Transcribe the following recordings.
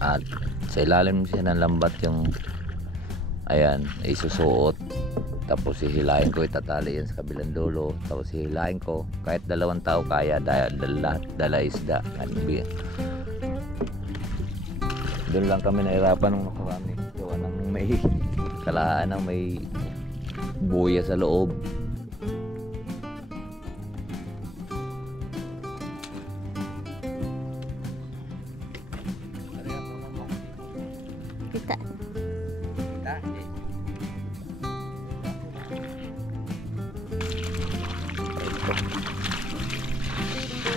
At sa ilalim siya ng lambat yung ayan, isusuot. Tapos hihilahin ko, itatali yan sa kabilang dulo. Tapos hihilahin ko, kahit 2 tao kaya, dala isda. Doon lang kami nahirapan nung nakarami. Gawa ng may kalaan ng may buya sa loob. Kita.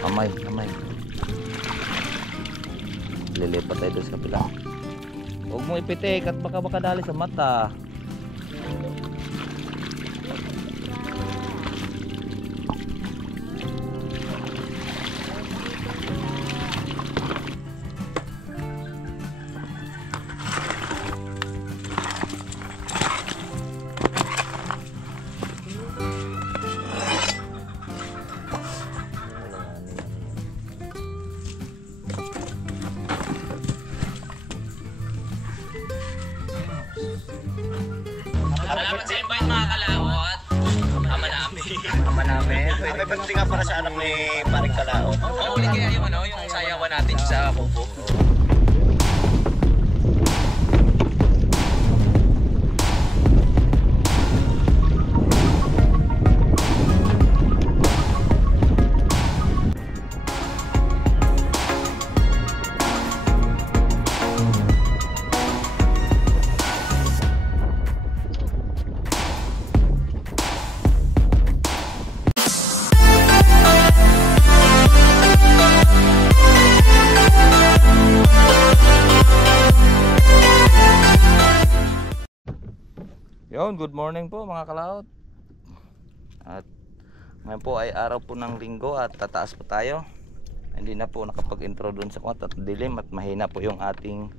Amay. Lilipat tayo doon sa kapila. Huwag mo ipitik at baka makadali sa mata. Salamat sa invite mga kalawot. Ama namin. May pagdating nga para sa anak ni Paring Kalaot. Uli kaya yung yung sayawan natin sa Kubo. Yun, good morning po mga kalaot. At ngayon po ay araw po ng linggo at tataas po tayo. Hindi na po nakapag-intro dun sa kwat at dilim at mahina po yung ating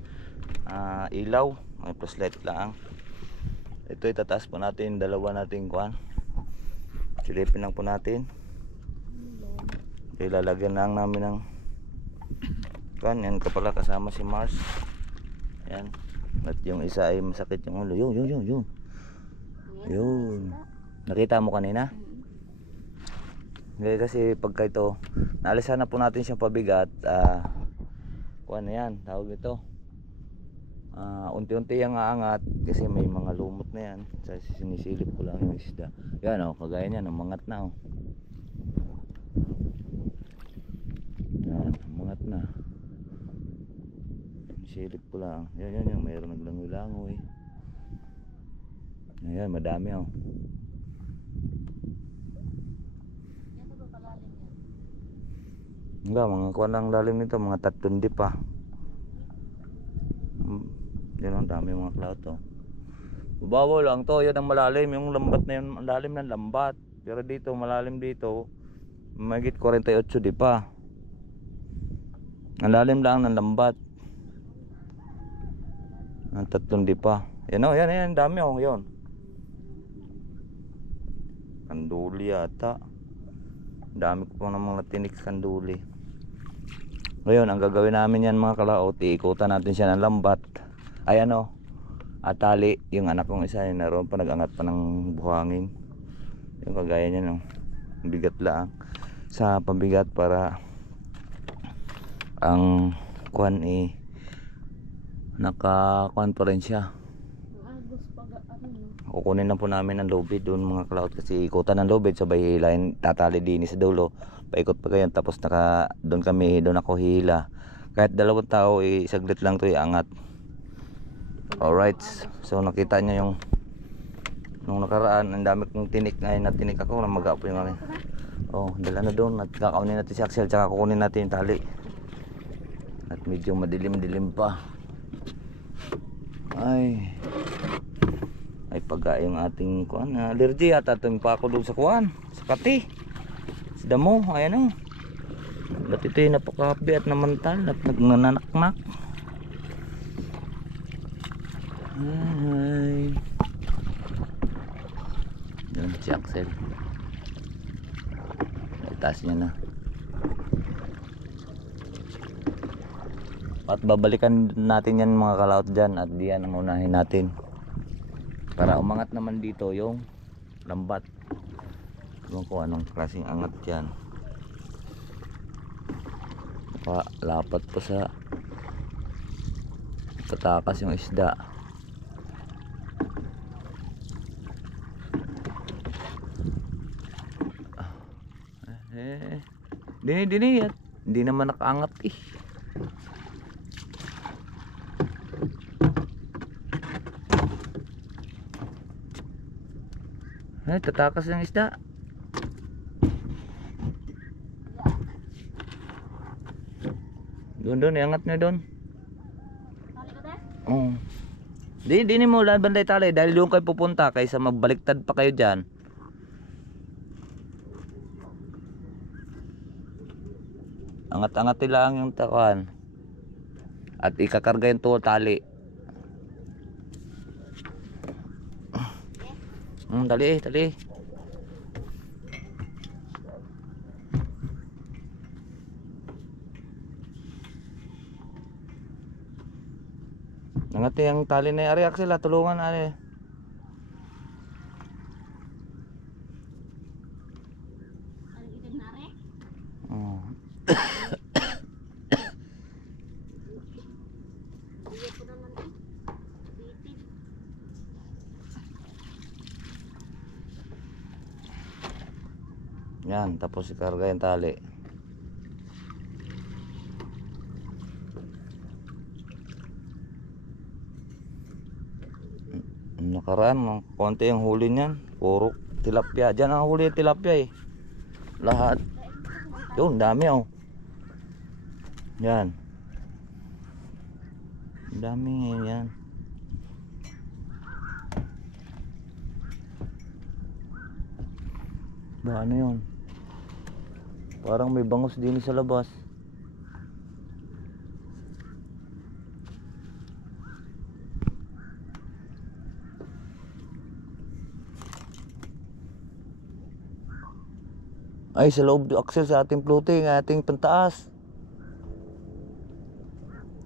ilaw. May flashlight lang. Ito ay tataas po natin, dalawa nating kwan. Silipin lang po natin. Ilalagyan lang namin ng kwan. Yan ka pala kasama si Mars. Yan. At yung isa ay masakit yung ulo. Yun. Nakita mo kanina? Hindi kasi pagka ito, naalisan na po natin siyang pabigat. Kuha na yan, tawag ito. Unti-unti yung aangat kasi may mga lumot na yan. Sinisilip ko lang yung isda. Yan o, kagaya niyan, umangat na o. Yan, umangat na. Silip ko lang. Yan, mayroon naglangoy-langoy. Ayan, madami oh. Enggak, mga kuwan lang lalim nito, mga 3 dip pa. Yan ang dami mga cloud oh. Babaw lang to, yan ang malalim, yung lambat na yun, malalim ng lambat. Pero dito, malalim dito, mahigit 48 dip pa. Ang lalim lang ng lambat. Ang 3 dip pa. Yan oh, yan, dami oh, yun. Kanduli ata. Dami ko pang mga tinik kanduli. Ngayon ang gagawin namin yan mga kalaot, iikutan natin siya ng lambat. Ay atali. Yung anak kong isa yun, naroon pa, nag-angat pa ng buhangin. Yung kagaya niya no, bigat lang sa pabigat para ang kwan nakakuan pa rin siya. Kukunin lang po namin ang lobid doon mga cloud kasi ikutan ng lobid sabay hilahin, tatali din sa dulo, paikot pa kayo tapos doon ako hila. Kahit 2 tao saglit lang to iangat. Alright, so nakita niya yung nung nakaraan ang dami kong tinik, ngayon natinik ako na magapo yung akin. Dala na doon at kakaunin natin si Axel tsaka kukunin natin yung tali at medyo madilim-dilim pa. Ay pagka yung ating kuan, allergy yata ito pa ako doon sa kuan, sa kati, sa damo, ayan o. Ba't ito yung napakahabi at namantal at nagnanaknak. Ay yun si Axel, itaas niya na. At babalikan natin yan mga kalaot dyan at diyan ang unahin natin. Para umangat naman dito yung lambat. Ewan ko anong klaseng angat yan. Lapat pa sa tatakas yung isda. Dini at hindi naman nakaangat eh. Tatakas yung isda. Doon, iangat nyo doon. Oo. Di mo lang banday tali dahil doon kayo pupunta kaysa magbaliktad pa kayo dyan. Angat-angat lang yung takuan. At ikakarga yung tali. Tali. Nangati ang tali na ari Axel, tulungan ari. Oh. Yan, tapos ikarga yung tali. Nakaraan, konti yung huli niyan. Puro tilapia. Diyan ang huli yung tilapia eh. Lahat. Yun, dami oh. Yan. Dami ngayon yan. Ba, ano yun? Parang may bangus din sa labas. Ay, sa loob Axel sa ating floating, ating pantaas.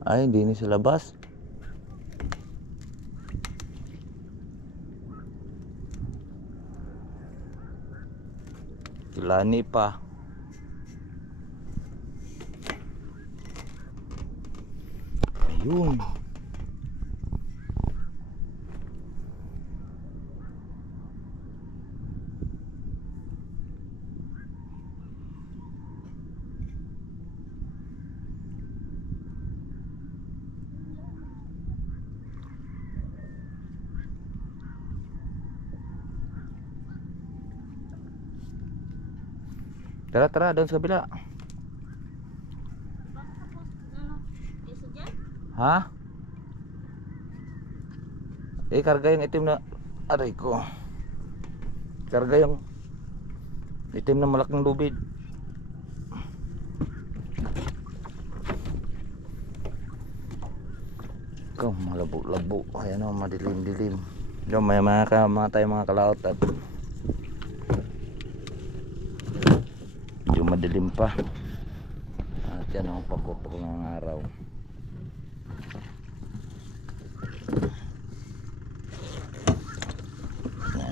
Ay, hindi ni sa labas. Kilani pa. Ayun. Tara, doon sa kabila. Ha? Karga yung itim na aray ko. Karga yung itim na malaking lubid. Ikaw, malabo-labo. Ayan o, madilim-dilim. Diyan, may mga tayo mga kalaot at madilim pa. At yan ang pagkutok ng araw.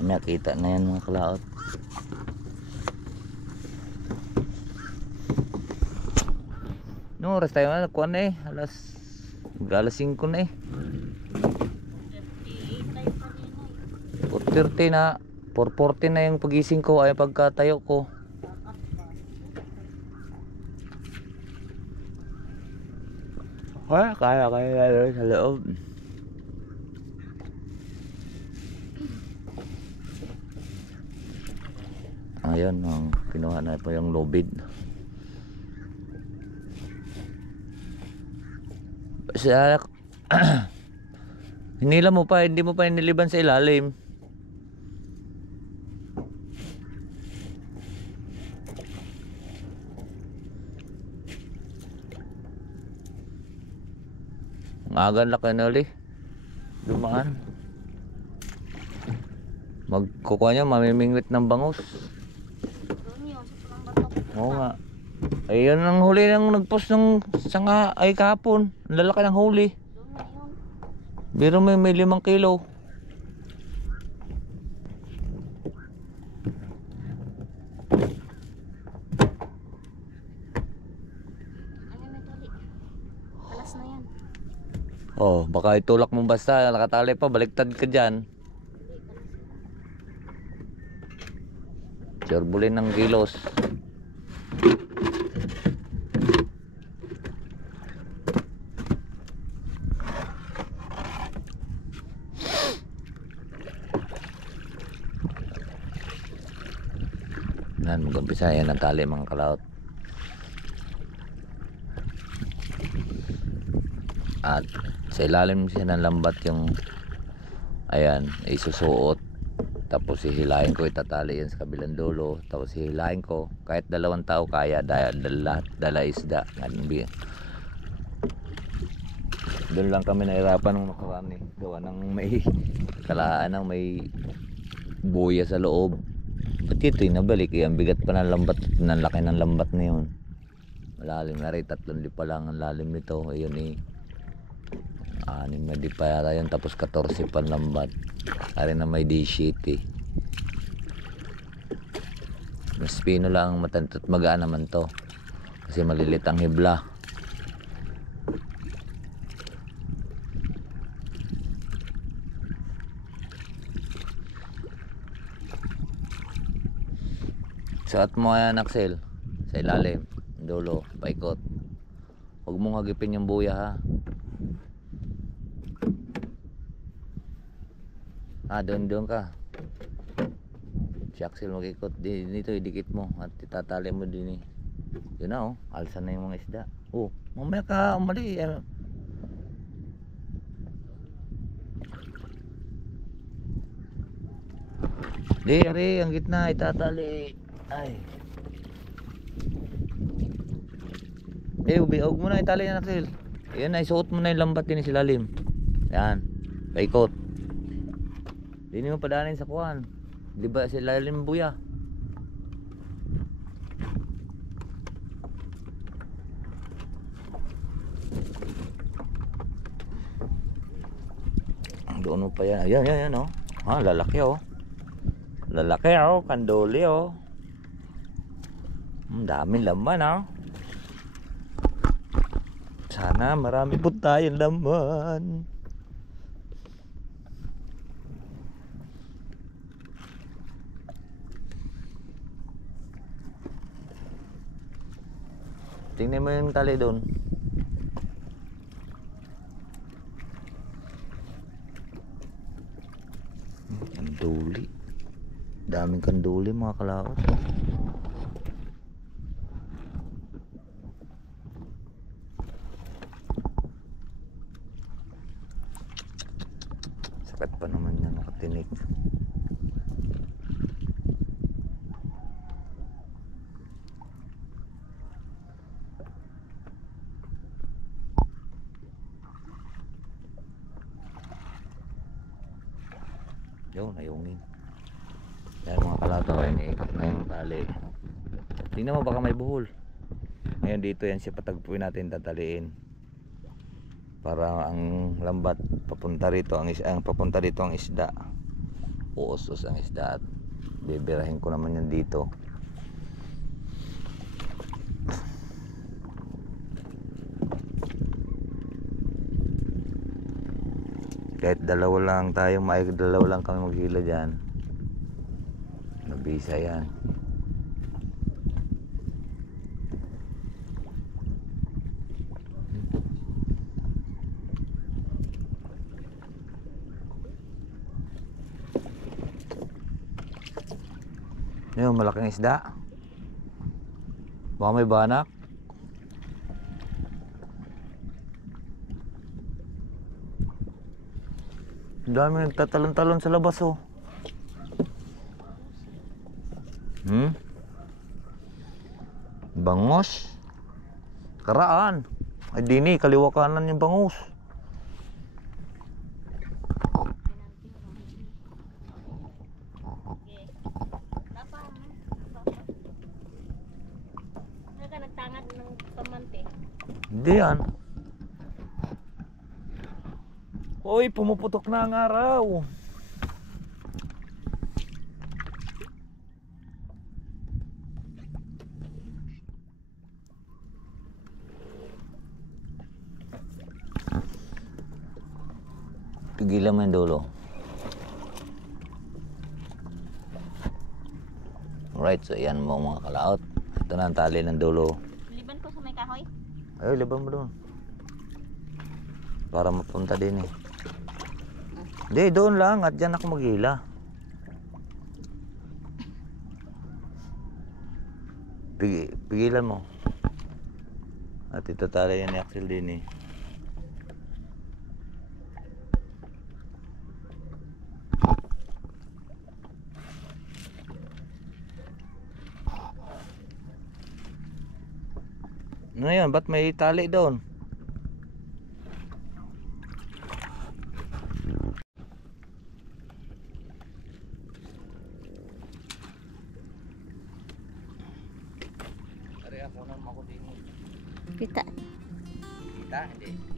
Nakita na yan mga kalaot. No, oras tayo na kuan na eh. Alas 5 na eh. 4:30 na. 4:40 na yung pagising ko ay pagkatayo ko. Kaya sa loob. Ayun, kinuha na pa yung lobid. Hinila mo pa, hindi mo pa iniliban sa ilalim. Agan laki na ulit. Dumaan. Magkukuha niya, mamimingwit ng bangus. Oo nga. Ayun ang huli ng nagpost ng sanga ay kahapon. Ang lalaki ng huli. Doon na yun. Biro may 5 kilo. Ano na tali? Alas na yan. Oh, baka itulak mo basta nakatali pa, baliktad ka dyan. Turbulin ng kilos. Yan, mag-umpisa yan ang tali mga kalaot. At sa ilalim siya ng lambat yung ayan, isusuot. Tapos hihilahin ko, itatali yan sa kabilang dulo. Tapos hihilahin ko, kahit 2 tao kaya, dala isda. Doon lang kami nahirapan nung nakaraan eh. Gawa ng may kalaan ng may buya sa loob. Ba't ito yung nabalik eh? Ang bigat pa ng lambat, ng laki ng lambat na yun. Malalim na rin, 3 lipa lang ang lalim nito. Ayun eh, 6 na di pa yata yun. Tapos 14 pa lambat. Ari na may D-sheet eh. Mas pino lang matantot, magaan naman to. Kasi malilit ang hibla. Suot mo yan, Axel, sa ilalim, dulo, paikot. Huwag mong hagipin yung buya ha. Doon ka. Si Axel mag-ikot dito, idikit mo at itatali mo din eh. Yun na oh, alsan na yung mga isda. Oh, mamaya ka umali. Di, ang gitna itatali. Ay. Huwag mo na itali yan, Axel. Yan na, isuot mo na yung lambat din sa ilalim. Yan, paikot. Hindi mo padanin sa kuwan. Di ba sa ilalim buya? Doon mo pa yan. Ayan oh. Lalaki oh. Lalaki oh, kandoli oh. Daming laman oh. Sana marami po tayong laman. Tingnan mo yung tali doon. Kanduli. Daming kanduli mga kalaot. Sakat pa naman yan, nakatinik. Yun, ayungin. Yan mga kalato, iniikot na yung tali. Tingnan mo, baka may buhol. Ngayon dito yan siya patagpuin natin, tataliin. Para ang lambat papunta rito ang isda. Uos-us ang isda at bibirahin ko naman yan dito. Kahit dalawa lang kami maghila dyan, nabisa yan. Yung malaking isda, baka may banak. Dami nagtatalon-talon sa labas oh. Bangos. Karaan. Ay dini, kaliwa kanan yung bangus. Nagtangat Pwede yan. Uy, pumuputok na ang araw. Pigilan mo yung dulo. Alright, so yan mo mga kalaot. Ito na ang tali ng dulo. Liban ko sa may kahoy. Ay, liban mo doon. Para mapunta din eh. Hindi, doon lang. At dyan ako maghila. Pigilan mo. At ito tali yan ni Axel din eh. Ano yan? Ba't may tali doon? Ari ako na ako din. Kita. Kita? Hindi.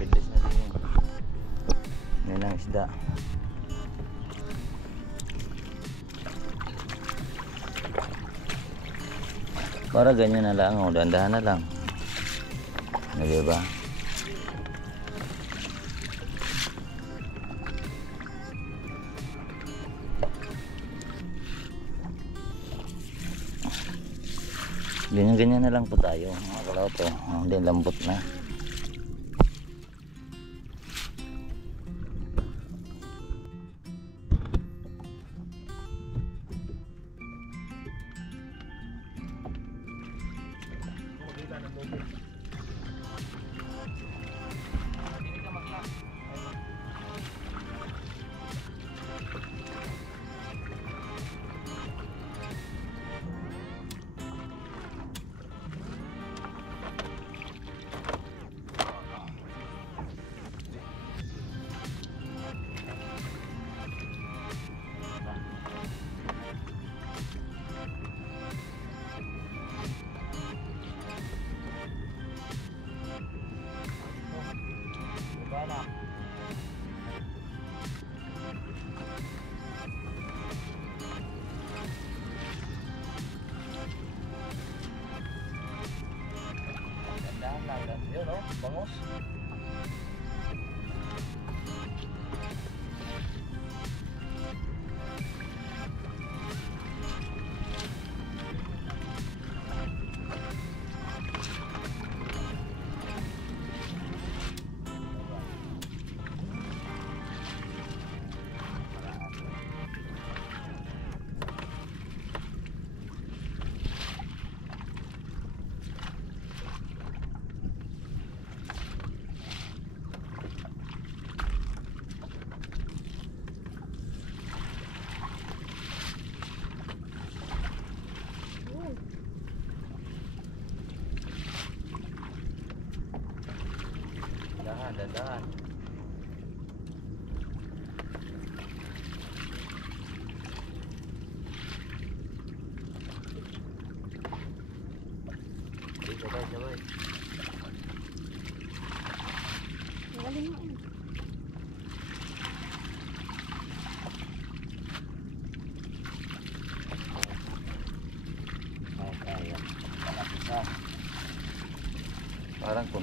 Pilis na din yun. Yan ang isda. Para ganyan na lang, dandahan na lang. Diba? Ganyan na lang po tayo. Mga kalauto. Hindi, lambot na. Yun, oh, bangos.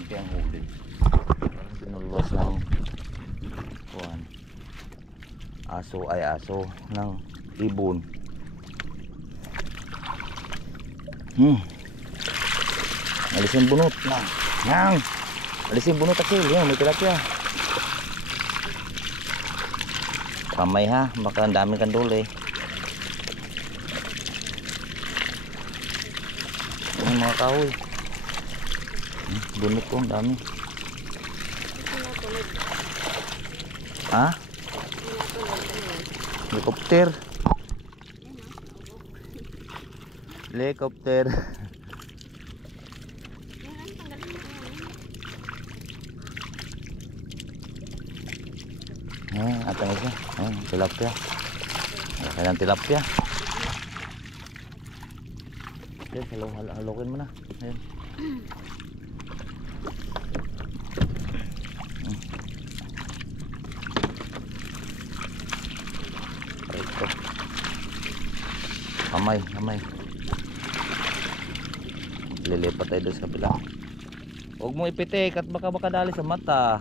kayang huli. Binulwas ng kuwan. Aso ng ibon. Alisin bunot na. Yang. Alisin bunot akil. Yan, may tilapia. Kamay ha, baka ang daming kanduli. Yung mga kahoy. Bunot ko, ang dami. Ha? Helicopter. Helicopter. Atang isa. Tilapia. Kailan tilapia. Okay, halokin mo na. Ayun. Ito. Kamay. Lilipat tayo doon sa kabila. Huwag mo ipitik at baka dali sa mata.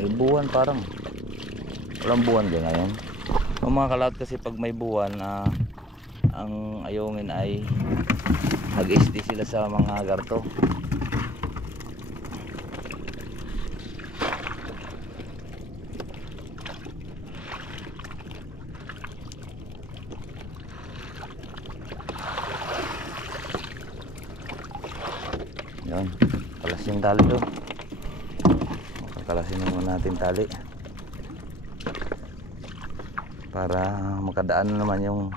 May buwan parang. Walang buwan din ngayon. Yung mga kalaot kasi pag may buwan, ang ayungin ay nag-SD sila sa mga garto. Yan, kalas yung tali doon. Makakalasin naman natin tali para makadaan naman yung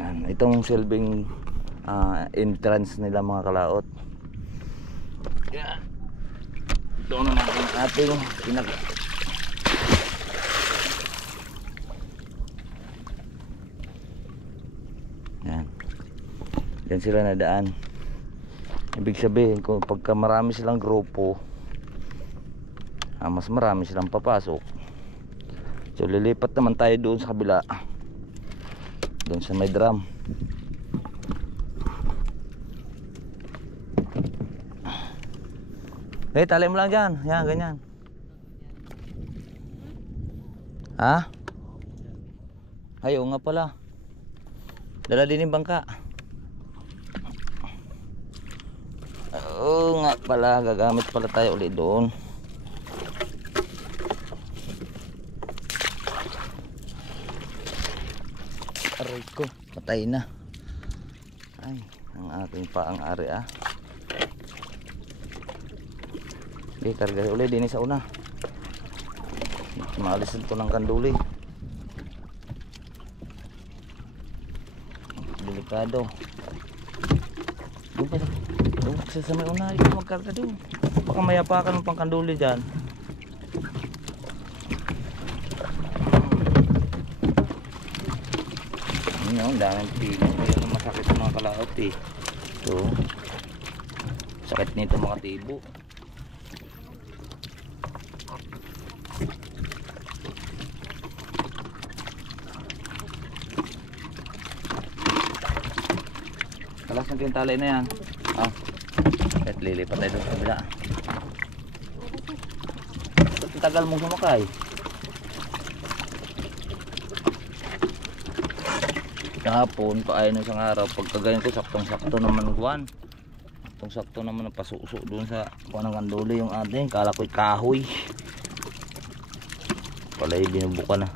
yan, itong silbing entrance nila mga kalaot. Yan. Ito naman yung ating yan. Diyan sila nadaan. Ibig sabihin kung pagka marami silang grupo, mas marami silang papasok. So lilipat naman tayo doon sa kabila, doon sa may drum. Tali mo lang dyan. Yan, ganyan. Ha? Ayaw nga pala. Dala din yung bangka. Oo nga pala, gagamit pala tayo ulit doon. Aray ko, patay na. Ay, ang aking paang ari ah. Okay, karga ulit din sa una. Maalis ito ng kanduli. Delikado. Doon sa may una, ito magkarga doon. Baka mayapakan ng pangkanduli dyan. Ang daming pino. Yan ang masakit ng mga kalaot eh. Ito. Sakit nito mga tibo. Kalas ng tali na yan. At lilipat tayo doon sa kabila. Ang tagal mong sumakay. Kahapon pa ay nung isang araw, pagkagayin ko saktong-sakto naman kuwan. Saktong-sakto naman ang pasuso doon sa kuwan ng kanduli yung ating. Kala ko'y kahoy. Pala'y binubuka na.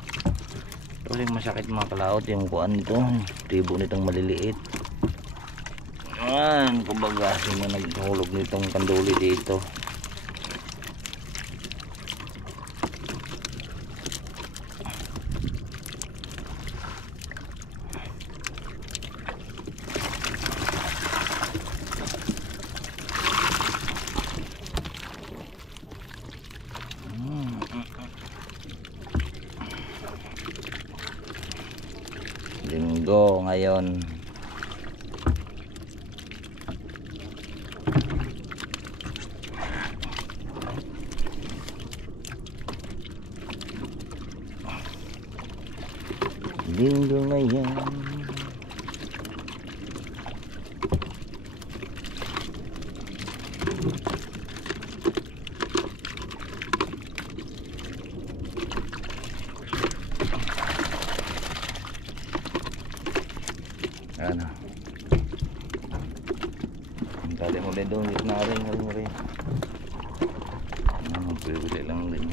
Ito yung masakit mga kalaot yung kuwan nito. Tibo nitong maliliit. Yan, kumbaga sino naghulog nitong kanduli dito. ngayon. Linggo ngayon. Ano? Dali mo din doon, gitna rin, rin. Pili lang din.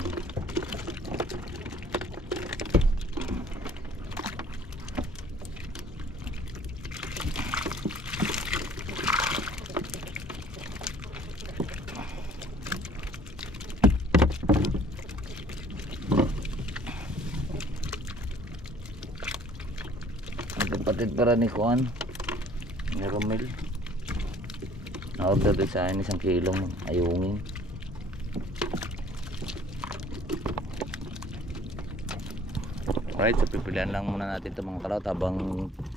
Patid para ni Kuan ni Romel, na-order din sa akin 1 kilong ayungin. Alright, so pipilian lang muna natin itong mga kalaot habang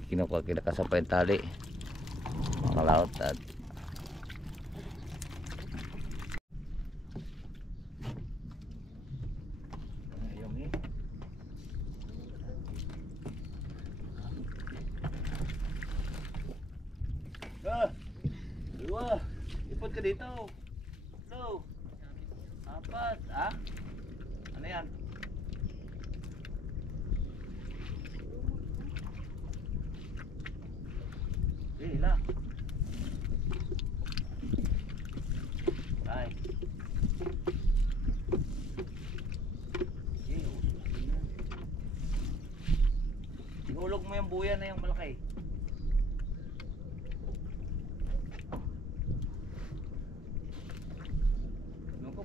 kinakasap pa yung tali mga kalaot. At dua, ipot ka dito. So, 4, ah? Ano yan? Hila. Ay. Ihulog mo yung buya na yung malaki.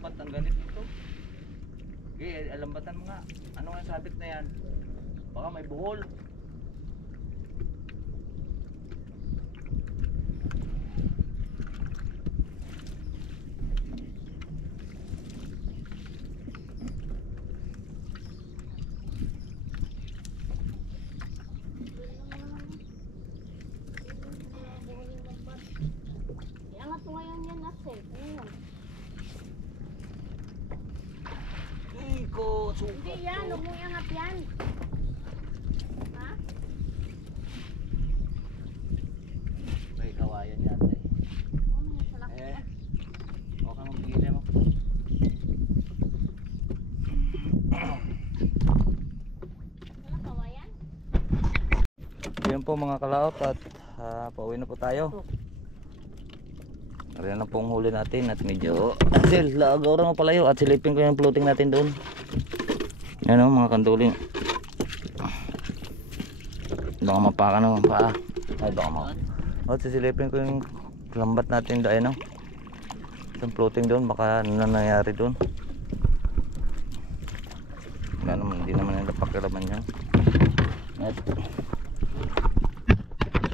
Ba't ang galit ito? Okay, alambatan mo nga. Ano nga sabit na yan? Baka may buhol. Iangat mo ngayon yan na safe. Ngayon. Iko, sukat. Hindi yan, huwag mong iangat yan. Ha? May kawayan yata eh. Ano sa laki? Huwag kang mabigilin mo. Wala kawayan? Yan po mga kalaot at pauwi na po tayo. Ayan na pong huli natin at medyo Asil, laagaw rin mo palayo at silipin ko yung floating natin doon. Yan o mga kanduling. Baka mapaka naman pa. Ay baka mapaka. At sisilipin ko yung lambat natin doon. Ayun o. Yung floating doon, baka ano na nangyari doon. Hindi naman yung napakiraman niya. At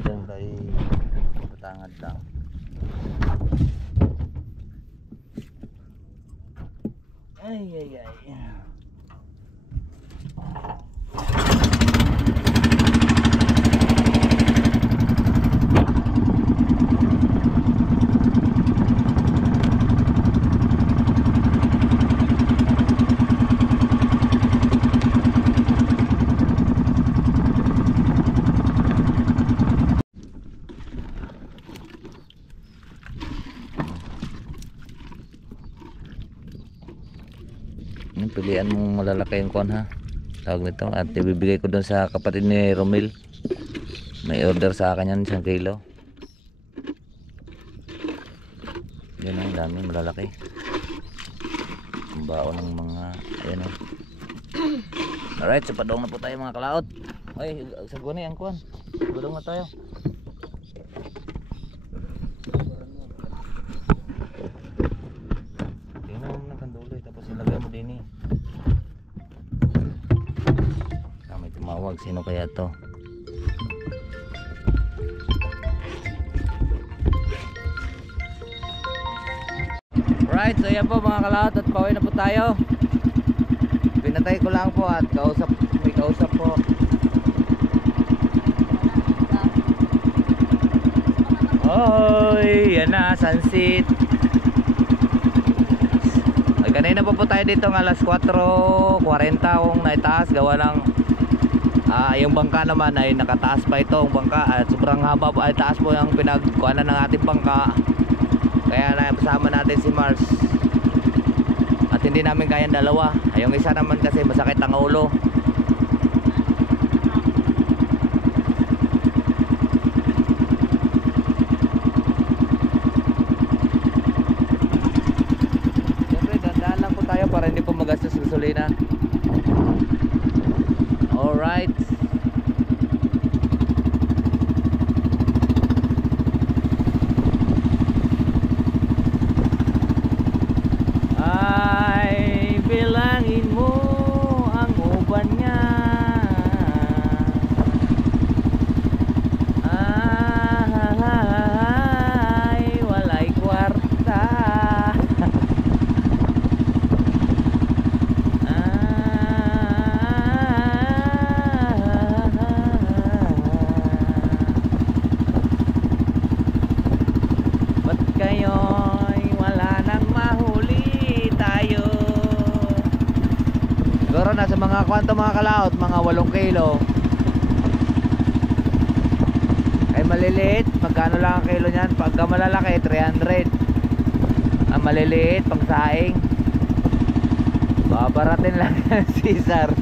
doon tayo patangad lang. Ay ay ay. Pilihan mong malalaki yung kon ha, tawag nito, at ibibigay ko doon sa kapatid ni Romel. May order sa akin yan 1 kilo. Yan ang dami, malalaki ang baon ng mga ayan o. Alright, so padong na po tayo mga kalaot. Ay, saguni ang kon, padong na tayo. Tingnan mo na kanduloy, tapos ilagay mo din eh. May tumawag, sino kaya to? Right, so yan po mga kalaot at pauwi na po tayo. Pinatay ko lang po at may kausap po. Oy, yan na, sunset. Ay, kanina pa po tayo dito ng alas 4:40 kung naitaas. Gawa ng yung bangka naman ay nakataas pa itong bangka. At sobrang haba po ay taas po yung pinagkuhanan ng ating bangka. Kaya napasama natin si Mars. At hindi namin kayang dalawa. Yung isa naman kasi masakit ang ulo. Para hindi po magastos ng gasolina. Alright. Ay, bilangin mo ang uban niya. Ay, walay kwarta. Siguro nasa mga kwanto mga kalaot, mga 8 kilo. Ay maliliit, magkano lang ang kilo niyan? Pagka malalaki, 300. Ang maliliit, pang saing, babaratin lang yan, Cesar.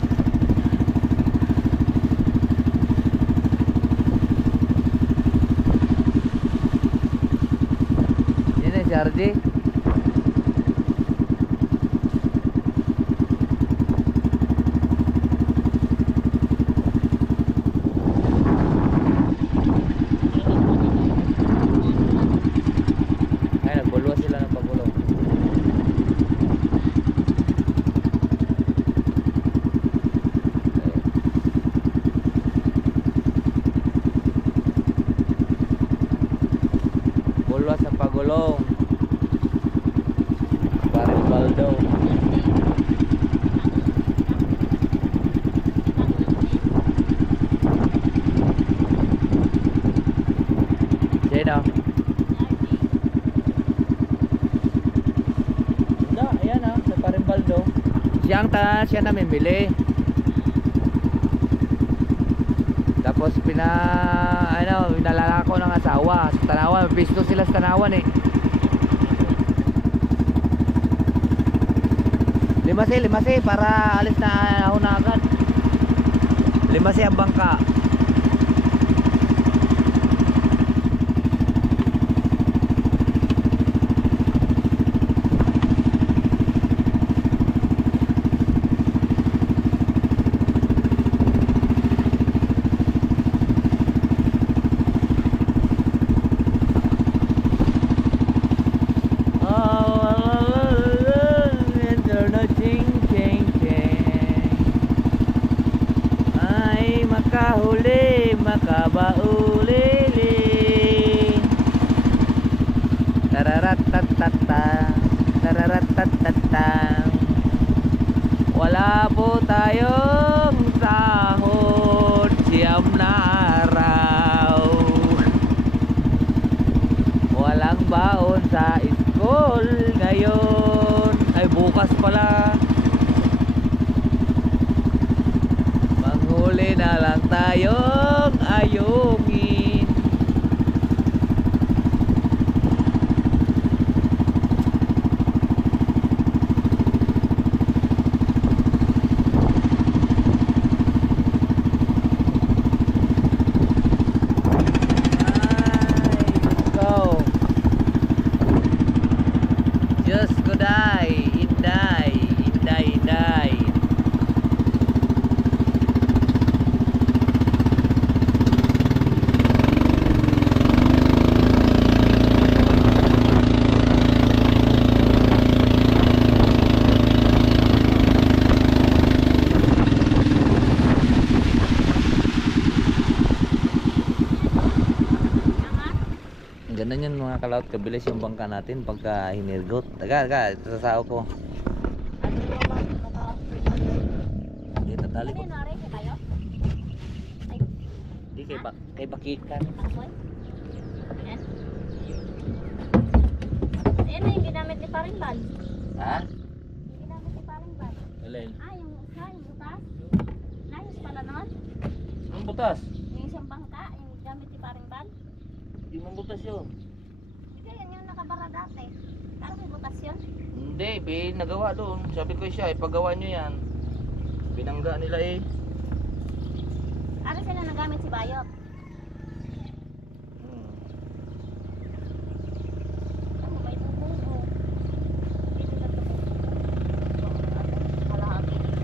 Yan eh, si RJ. Sa pagulong Baril Baldo. Sino? Hindi, ayan sa Baril Baldo. Siya namimili. Tapos pinalalako ng asawa sa Tanawan. Pisto sila sa Tanawan eh. Limasi para alis na hunagan. Limasi ang bangka. Makahuli, makabaulili. Tararatatata, tararatatata. Wala po tayong sahod, siyam na araw. Walang baon sa school ngayon. Ay bukas pala. Manghuli na lang tayong ayungin. Diyos ko day, inday, inday, inday. Ganun yun mga kalaot, kabilis yung bangka natin pagka hinirgot. Taga, sasao ko. Dito tali ko. Di kay bakit ka. na yung ginamit ni Paringban. Ha? Yung ginamit ni Paringban. Alin? Ah, yung isa, yung butas. Nayos pala nun. Ang butas? Yung isang bangka, yung gamit ni Paringban. Hindi mo butas yun. Hindi, yan yung nakabara dati. Parang may butas yun. Hindi, pinagawa doon. Sabi ko siya, ipagawa nyo yan. Binangga nila eh. Ano sila nagamit si Bayot? Ano ba yung bubugo? Hindi nila ito halahati dito.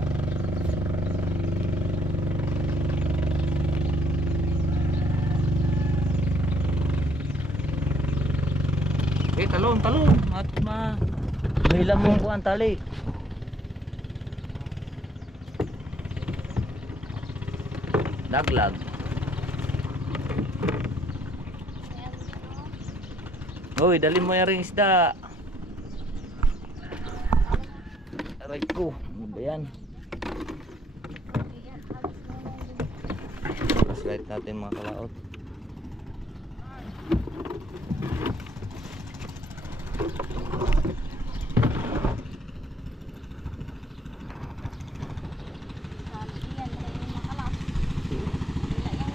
Talon, talon. At mahilang mong kuhan tali. Laglag. Ayan, Hoy, dali mo yung ring isda. Aray ko. Ano ba yan? ayan, halos na lang din. Slide natin mga kalaot. Iyan, kaya yung makalas. Wala yung...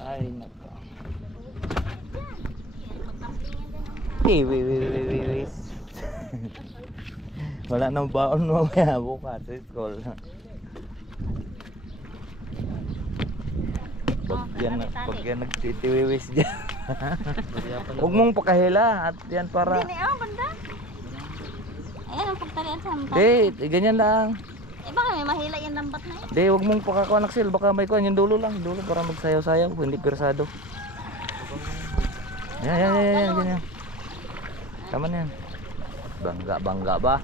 Ay, naka. Magtamplingin din ang Wait. Wala nang baon mamaya bukas sa school. Pag yan nagtitiwiwis dyan. Huwag mong pakahila at yan para. Hindi, oh, banda. Ayan ang pagtalian sa hampan. Hindi, ganyan lang. Eh baka may mahila yung lambat na yun. Hindi, huwag mong pakakuan Axel. Baka may kuhan yung dulo lang. Dulo para magsayaw-sayaw. Hindi persado. Yan. Ganyan. Tama na yan. Bangga ba?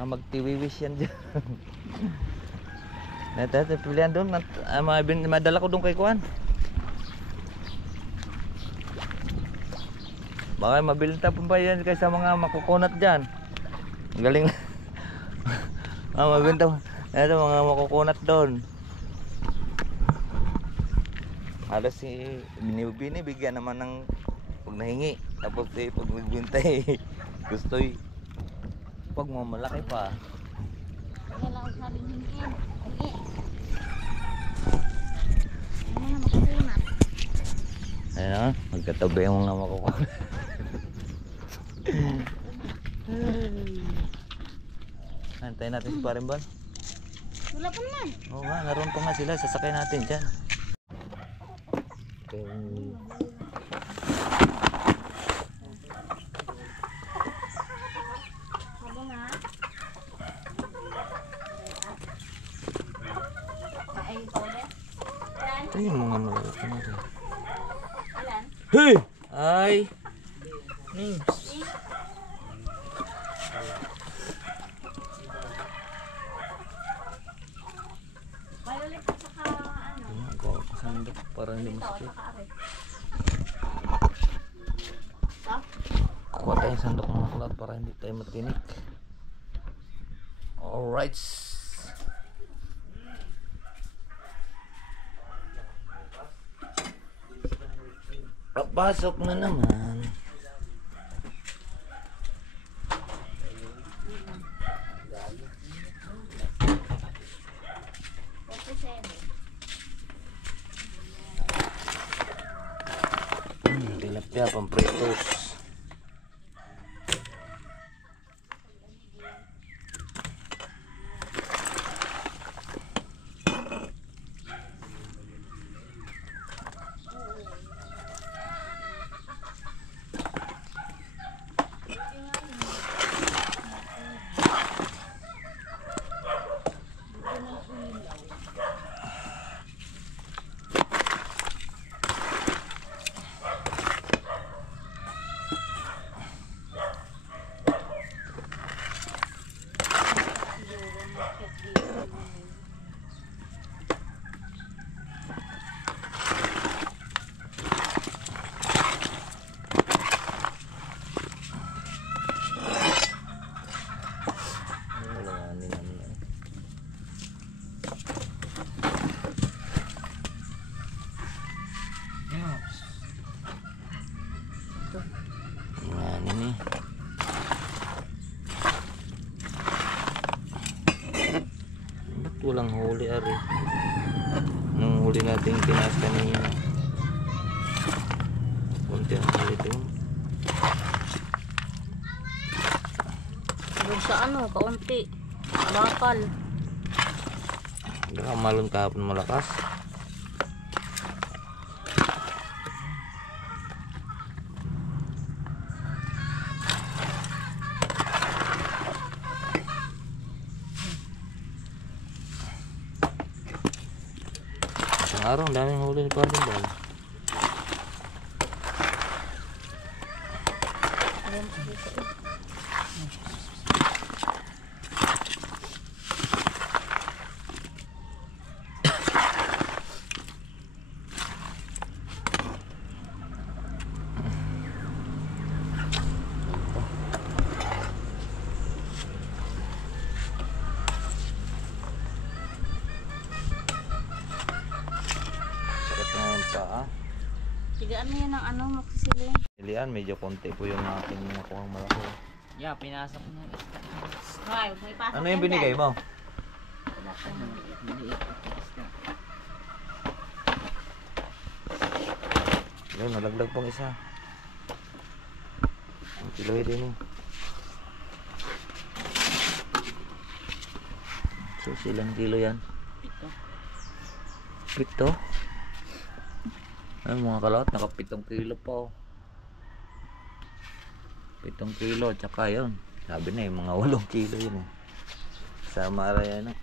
Magtiwiwis yan dyan. Ito, pilihan doon. Madala ko doon kay Kuan. Baka mabilin tapon pa yan kaysa mga makukunat dyan. Ang galing. Mabilin tapon. Ito mga makukunat doon. Halos si Binibini bigyan naman ng pag nahingi. Tapos pag nagbintay gusto'y pag mo malaki pa. Kaya lang ang sabing hingin. Hingi. Ano na makasunat. Ayun na, magkatabi yung mga makukunat. Antayin natin si Parimban. Wala pa naman. Oo nga, naroon pa nga sila. Sasakay natin dyan. Okay. Habo na. Ay, pwede. Ilan? Ito yung mga malaki natin. Ilan? Hey! Ay! Names. Violet at saka ano? Ako sandok para hindi Ito, masakit. saka aray. Kuha tayong sandok ng makulat para hindi tayo matinik. Alright. Papasok na naman. Tilapia, pampritos. dito. Yan ini. Ba't walang huli ari? Nung huli natin tinaas kanina. Kunti ang huli doon. Doon sa ano, kaunti. Bakal. Baka malon kahapon malakas. Isang araw, ang daming huli ni Pardon Bal. Ayan, dito. Sakit na yung paa. Tigaan mo yan ng ano, maksisilin. Ilian, medyo konti po yung aking nakuhang malaki. Yeah, pinasok na. Hoy, may pasok Ano yung binigay mo? Wala pa na. Ayun, nalaglag pong isa. Ang kiloy din eh. So, silang kilo yan? Pito? Ay, mga kalawat, naka 7 kilo pa oh. 7 kilo, tsaka yun. Sabi na mga 8 kilo yun eh. Sama rin yan oh.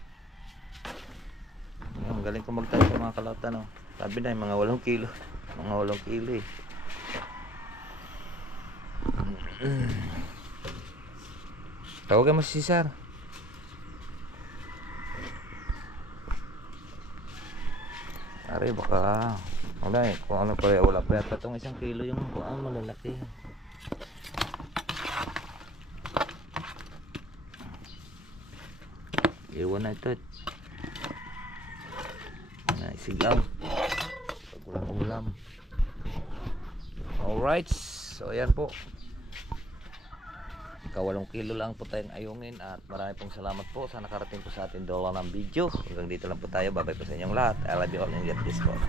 Ang galing ko magtayo mga kalawat ano. Sabi na mga 8 kilo. Mga 8 kilo eh. Tawagan mo si Cesar. Ari baka wala eh. Kung ano pa wala pa yata itong 1 kilo yung kuhaan malalaki. Iwan na ito. Isigaw. Pag walang ulam. Alright. So ayan po. 8 kilo lang po tayong ayungin. At marami pong salamat po sa nakarating po sa atin doon ng video. Hanggang dito lang po tayo. Bye bye po sa inyong lahat. I love you all and get this one.